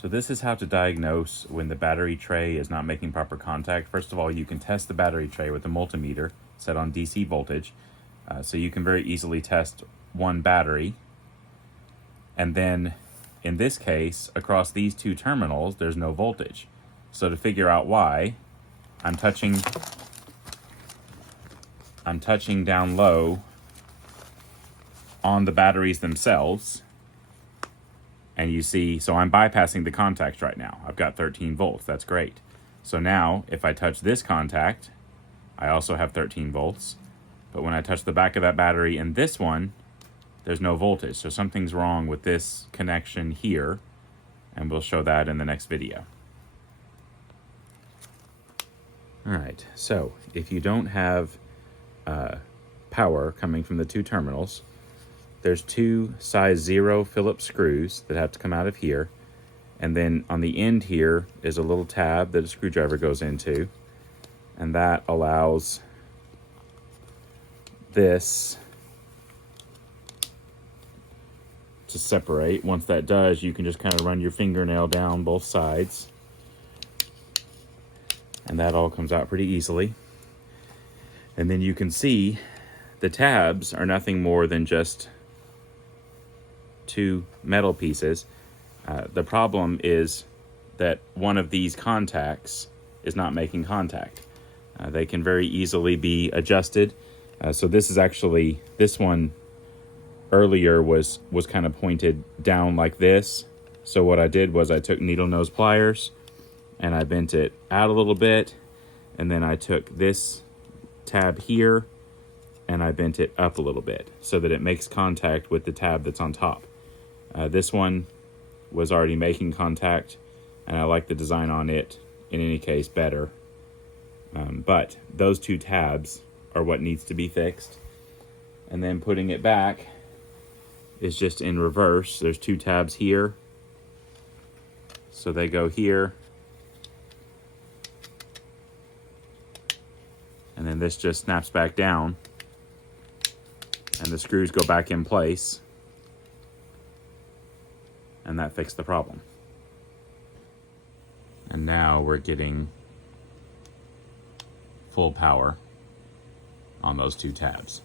So this is how to diagnose when the battery tray is not making proper contact. First of all, you can test the battery tray with a multimeter set on DC voltage. So you can very easily test one battery. And then in this case, across these two terminals, there's no voltage. So to figure out why, I'm touching down low on the batteries themselves. And you see, so I'm bypassing the contacts right now. I've got 13 volts, that's great. So now, if I touch this contact, I also have 13 volts. But when I touch the back of that battery and this one, there's no voltage. So something's wrong with this connection here, and we'll show that in the next video. All right, so if you don't have power coming from the two terminals, there's two size 0 Phillips screws that have to come out of here. And then on the end here is a little tab that a screwdriver goes into. And that allows this to separate. Once that does, you can just kind of run your fingernail down both sides. And that all comes out pretty easily. And then you can see the tabs are nothing more than just two metal pieces. The problem is that one of these contacts is not making contact. They can very easily be adjusted. So this is actually, this one earlier was kind of pointed down like this. So what I did was I took needle nose pliers and I bent it out a little bit, and then I took this tab here and I bent it up a little bit so that it makes contact with the tab that's on top. This one was already making contact, and I like the design on it in any case better. But those two tabs are what needs to be fixed. And then putting it back is just in reverse. There's two tabs here. So they go here. And then this just snaps back down. And the screws go back in place. And that fixed the problem. And now we're getting full power on those two tabs.